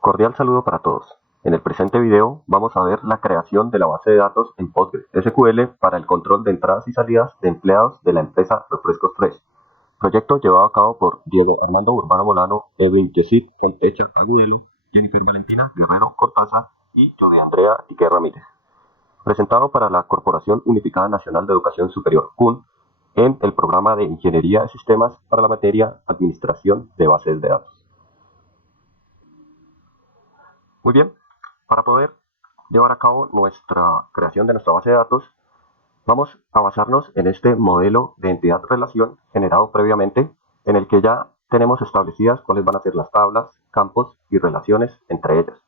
Cordial saludo para todos. En el presente video vamos a ver la creación de la base de datos en PostgreSQL para el control de entradas y salidas de empleados de la empresa Refrescos Fresh. Proyecto llevado a cabo por Diego Armando Urbano Molano, Edwin Yesid Fontecha Agudelo, Jennifer Valentina Guerrero Cortázar y yo de Andrea Ique Ramírez. Presentado para la Corporación Unificada Nacional de Educación Superior, CUN, en el programa de Ingeniería de Sistemas para la materia Administración de Bases de Datos. Muy bien, para poder llevar a cabo nuestra creación de nuestra base de datos, vamos a basarnos en este modelo de entidad-relación generado previamente, en el que ya tenemos establecidas cuáles van a ser las tablas, campos y relaciones entre ellas.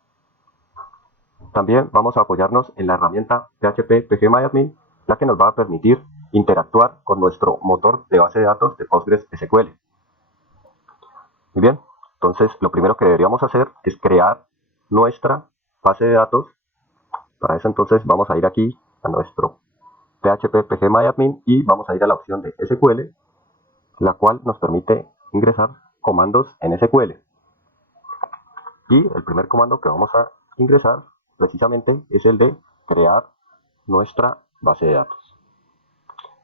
También vamos a apoyarnos en la herramienta PHP PGMyAdmin, la que nos va a permitir interactuar con nuestro motor de base de datos de PostgreSQL. Muy bien, entonces lo primero que deberíamos hacer es crear nuestra base de datos. Para eso entonces vamos a ir aquí a nuestro PHP PGMyAdmin y vamos a ir a la opción de SQL, la cual nos permite ingresar comandos en SQL. Y el primer comando que vamos a ingresar precisamente es el de crear nuestra base de datos,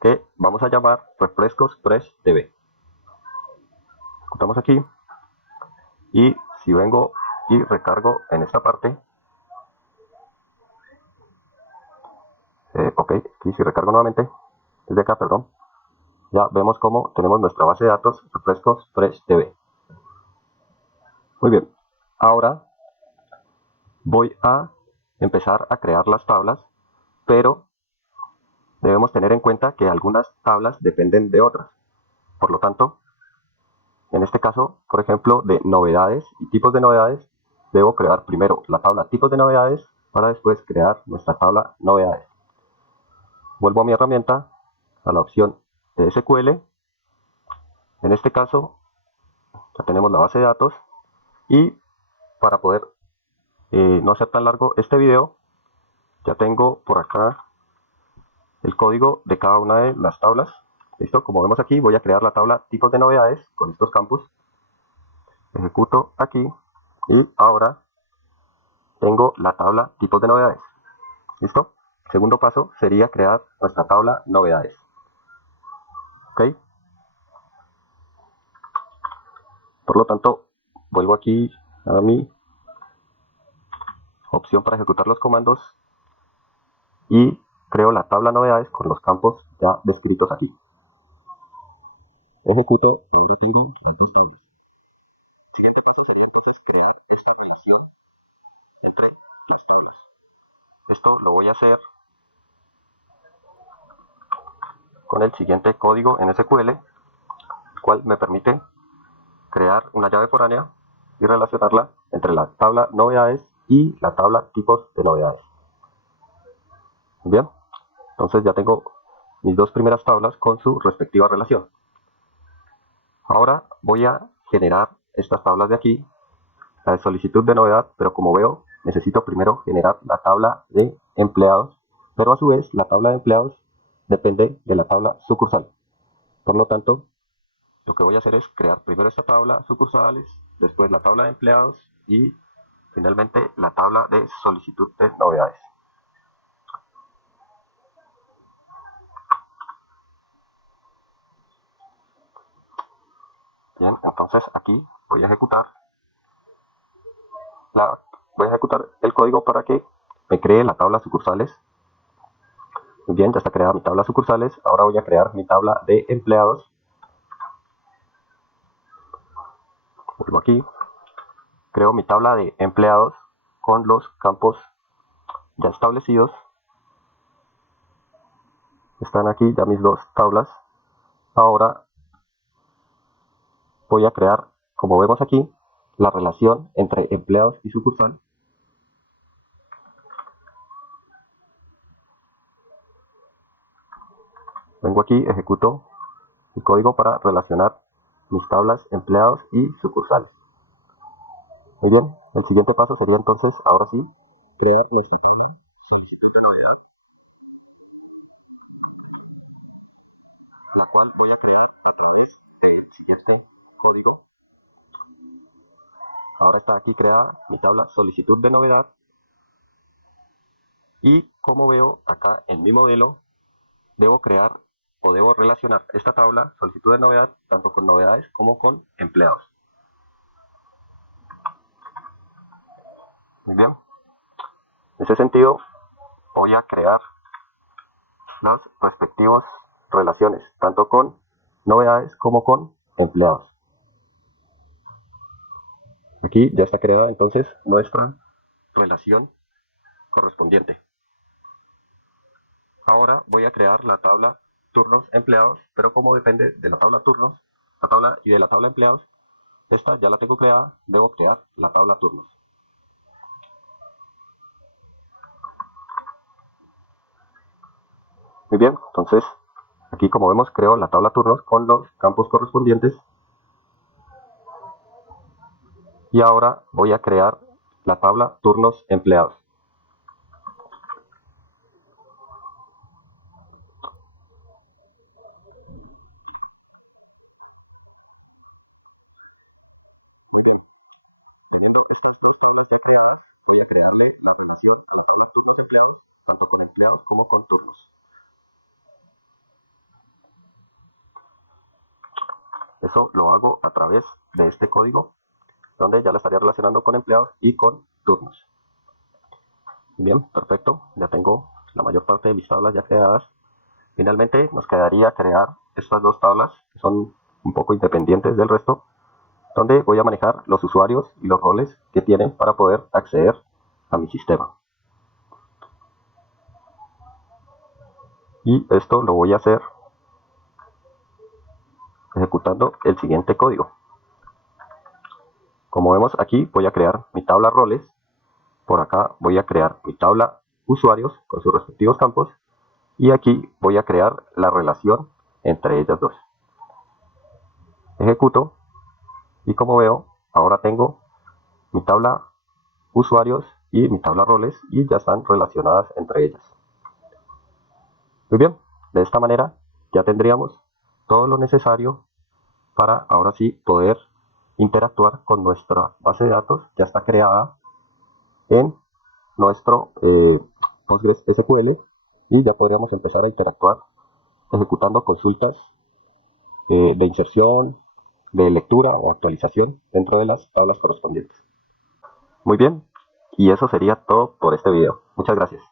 que vamos a llamar Refrescos Fresh DB. Ejecutamos aquí y si vengo y recargo en esta parte, ok, aquí si recargo nuevamente, desde acá, perdón, ya vemos cómo tenemos nuestra base de datos Refrescos Fresh DB. Muy bien, ahora voy a empezar a crear las tablas, pero debemos tener en cuenta que algunas tablas dependen de otras. Por lo tanto, en este caso, por ejemplo, de novedades y tipos de novedades, debo crear primero la tabla tipos de novedades para después crear nuestra tabla novedades. Vuelvo a mi herramienta, a la opción de SQL. En este caso, ya tenemos la base de datos y para poder no hacer tan largo este video, ya tengo por acá el código de cada una de las tablas. Listo, como vemos aquí, voy a crear la tabla tipos de novedades con estos campos. Ejecuto aquí y ahora tengo la tabla tipos de novedades. ¿Listo? El segundo paso sería crear nuestra tabla novedades. ¿Ok? Por lo tanto, vuelvo aquí a mi opción para ejecutar los comandos y creo la tabla novedades con los campos ya descritos aquí. Ejecuto, ahora tengo las dos tablas. El siguiente paso sería entonces crear esta relación entre las tablas. Esto lo voy a hacer con el siguiente código en SQL, el cual me permite crear una llave foránea y relacionarla entre la tabla novedades y la tabla tipos de novedades. Bien, entonces ya tengo mis dos primeras tablas con su respectiva relación. Ahora voy a generar estas tablas de aquí, la de solicitud de novedad, pero como veo, necesito primero generar la tabla de empleados, pero a su vez la tabla de empleados depende de la tabla sucursal. Por lo tanto, lo que voy a hacer es crear primero esta tabla sucursales, después la tabla de empleados y finalmente la tabla de solicitud de novedades. Bien, entonces aquí voy a ejecutar el código para que me cree la tabla sucursales. Muy bien, ya está creada mi tabla sucursales. Ahora voy a crear mi tabla de empleados. Vuelvo aquí, creo mi tabla de empleados con los campos ya establecidos. Están aquí ya mis dos tablas. Ahora voy a crear, como vemos aquí, la relación entre empleados y sucursal. Vengo aquí, ejecuto el código para relacionar mis tablas empleados y sucursal. Muy bien, el siguiente paso sería entonces, ahora sí, crear nuestra tabla solicitud de novedad, la cual voy a crear a través del siguiente código. Ahora está aquí creada mi tabla solicitud de novedad. Y como veo acá en mi modelo, debo crear o debo relacionar esta tabla solicitud de novedad tanto con novedades como con empleados. Muy bien. En ese sentido, voy a crear las respectivas relaciones, tanto con novedades como con empleados. Aquí ya está creada entonces nuestra relación correspondiente. Ahora voy a crear la tabla turnos empleados, pero como depende de la tabla turnos, la tabla y de la tabla empleados, esta ya la tengo creada, debo crear la tabla turnos. Muy bien, entonces aquí como vemos creo la tabla turnos con los campos correspondientes. Y ahora voy a crear la tabla turnos empleados. Muy bien, teniendo estas dos tablas ya creadas, voy a crearle la relación a la tabla turnos empleados, tanto con empleados como con turnos. Eso lo hago a través de este código, donde ya la estaría relacionando con empleados y con turnos. Bien, perfecto, ya tengo la mayor parte de mis tablas ya creadas. Finalmente nos quedaría crear estas dos tablas, que son un poco independientes del resto, donde voy a manejar los usuarios y los roles que tienen para poder acceder a mi sistema. Y esto lo voy a hacer ejecutando el siguiente código. Como vemos aquí voy a crear mi tabla roles, por acá voy a crear mi tabla usuarios con sus respectivos campos y aquí voy a crear la relación entre ellas dos. Ejecuto y como veo ahora tengo mi tabla usuarios y mi tabla roles y ya están relacionadas entre ellas. Muy bien, de esta manera ya tendríamos todo lo necesario para ahora sí poder interactuar con nuestra base de datos. Ya está creada en nuestro Postgres SQL y ya podríamos empezar a interactuar ejecutando consultas de inserción, de lectura o actualización dentro de las tablas correspondientes. Muy bien, y eso sería todo por este video. Muchas gracias.